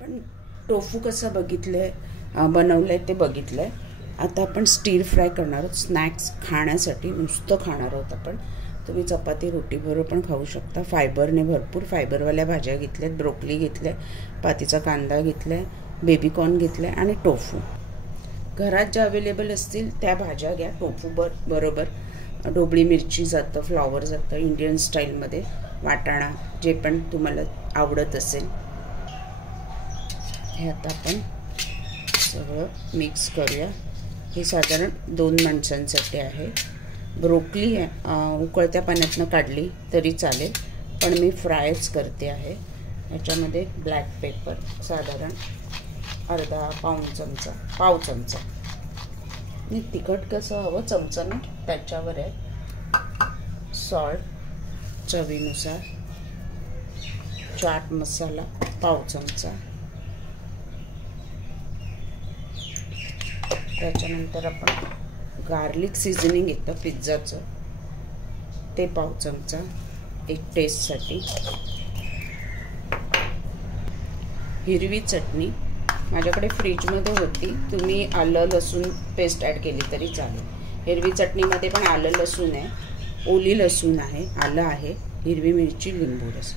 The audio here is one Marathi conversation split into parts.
आपण टोफू कसं बनवलंय ते बघितलंय. आता आपण स्टीर फ्राय करणार आहोत. स्नॅक्स खाण्यासाठी नुसतं खाणार आहोत आपण. तुम्ही चपाती रोटी बरोबर पण खाऊ शकता. फायबरने भरपूर फायबरवाल्या भाज्या घेतल्यात. ब्रोकली घेतल्या, पातीचा कांदा घेतलाय, बेबीकॉर्न घेतलाय आणि टोफू. घरात ज्या अवेलेबल असतील त्या भाज्या घ्या. टोफू बरोबर ढोबळी मिरची जातं, फ्लॉवर जातं इंडियन स्टाईलमध्ये, वाटाणा जे पण तुम्हाला आवडत असेल. हे आता आपण सगळं मिक्स करूया. हे साधारण 2 माणसांसाठी आहे. ब्रोकली उकळत्या पाण्यातनं काढली तरी चालेल, पण मी फ्रायच करते आहे. याच्यामध्ये ब्लॅक पेपर साधारण पाव चमचा आणि तिखट कसं हवं चमचाने त्याच्यावर आहे. सॉल्ट चवीनुसार, चाट मसाला पाव चमचा, त्याच्यानंतर आपण गार्लिक सीझनिंग येतं पिझ्झाचं ते पाव चमचा एक टेस्टसाठी. हिरवी चटणी माझ्याकडे फ्रीजमध्ये होती, तुम्ही आलं लसूण पेस्ट ॲड केली तरी चालेल. हिरवी चटणीमध्ये पण आलं लसूण आहे, ओली लसूण आहे, आलं आहे, हिरवी मिरची, लिंबू रस.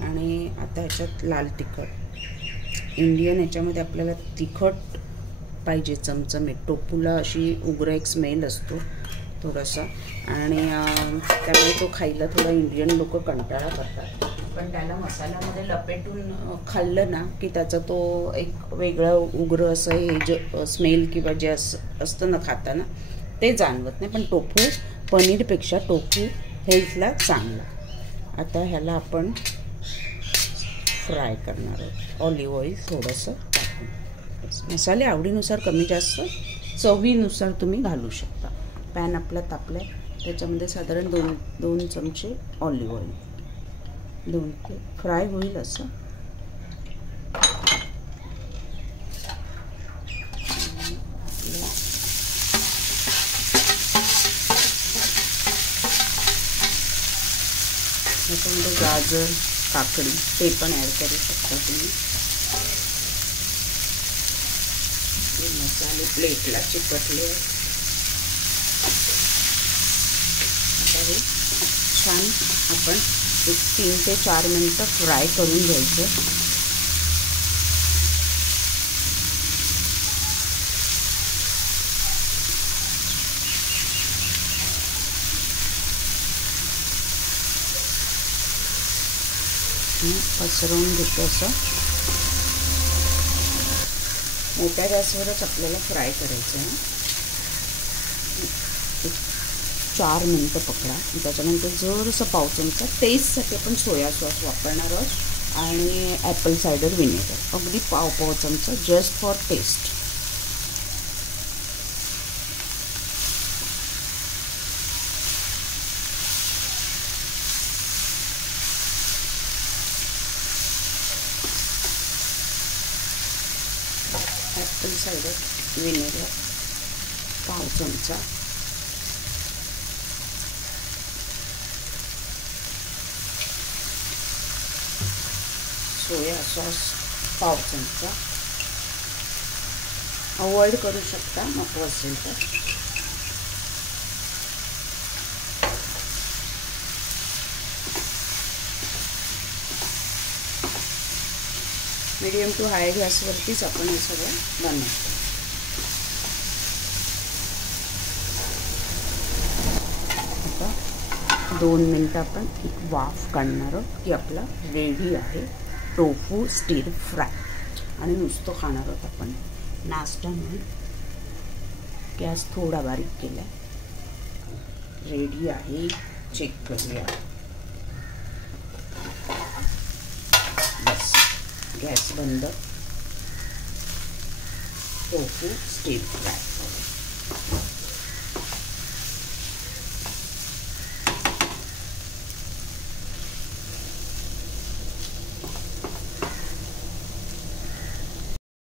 आणि आता ह्याच्यात लाल तिखट इंडियन. ह्याच्यामध्ये आपल्याला तिखट पाहिजे चमचमीत. टोफूला अशी उग्र एक स्मेल असतो थोडासा, आणि त्यामुळे तो खायला थोडा इंडियन लोक कंटाळा करतात. पण त्याला मसाल्यामध्ये लपेटून खाल्लं ना की त्याचा तो एक वेगळं उग्र असं हे जे स्मेल किंवा जे असतं ना खाताना ते जाणवत नाही. पण टोफू पनीरपेक्षा टोफू हेल्थला चांगला. आता ह्याला आपण फ्राय करणार आहोत. ऑलिव्ह ऑइल थोडंसं टाकून. मसाले आवडीनुसार कमी जास्त चवीनुसार तुम्ही घालू शकता. पॅन आपला तापला आहे, त्याच्यामध्ये साधारण 2 चमचे ऑलिव्ह ऑइल देऊन ते फ्राय होईल असं. त्याच्यामध्ये गाजर, काकडी ते पण ॲड करू शकता तुम्ही. मसाले प्लेटला चिकटले. आता हे छान आपण 3 ते 4 मिनिटं फ्राय करून घ्यायचं. पसरवून घेतो असं. मोठ्या गॅसवरच आपल्याला फ्राय करायचं आहे. 4 मिनिटं पकडा. त्याच्यानंतर जरासं पाव चमचा टेस्टसाठी आपण सोया सॉस वापरणार आहोत आणि ॲपल सायडर व्हिनेगर अगदी पाव चमचा just for taste. Apple cider vinegar पाव चमचा, सोया सॉस पाव चमचा. अवॉइड करू शकता नको असेल तर. मीडियम टू हाय गॅसवरतीच आपण हे सगळं बनवतो. आता 2 मिनिटं आपण एक वाफ काढणार आहोत की आपला रेडी आहे टोफू स्टीर फ्राय. आणि नुसतं खाणार आहोत आपण नाश्ता म्हणून. गॅस थोडा बारीक केला. रेडी आहे. चेक करूया. बस गॅस बंद. Tofu stir fry.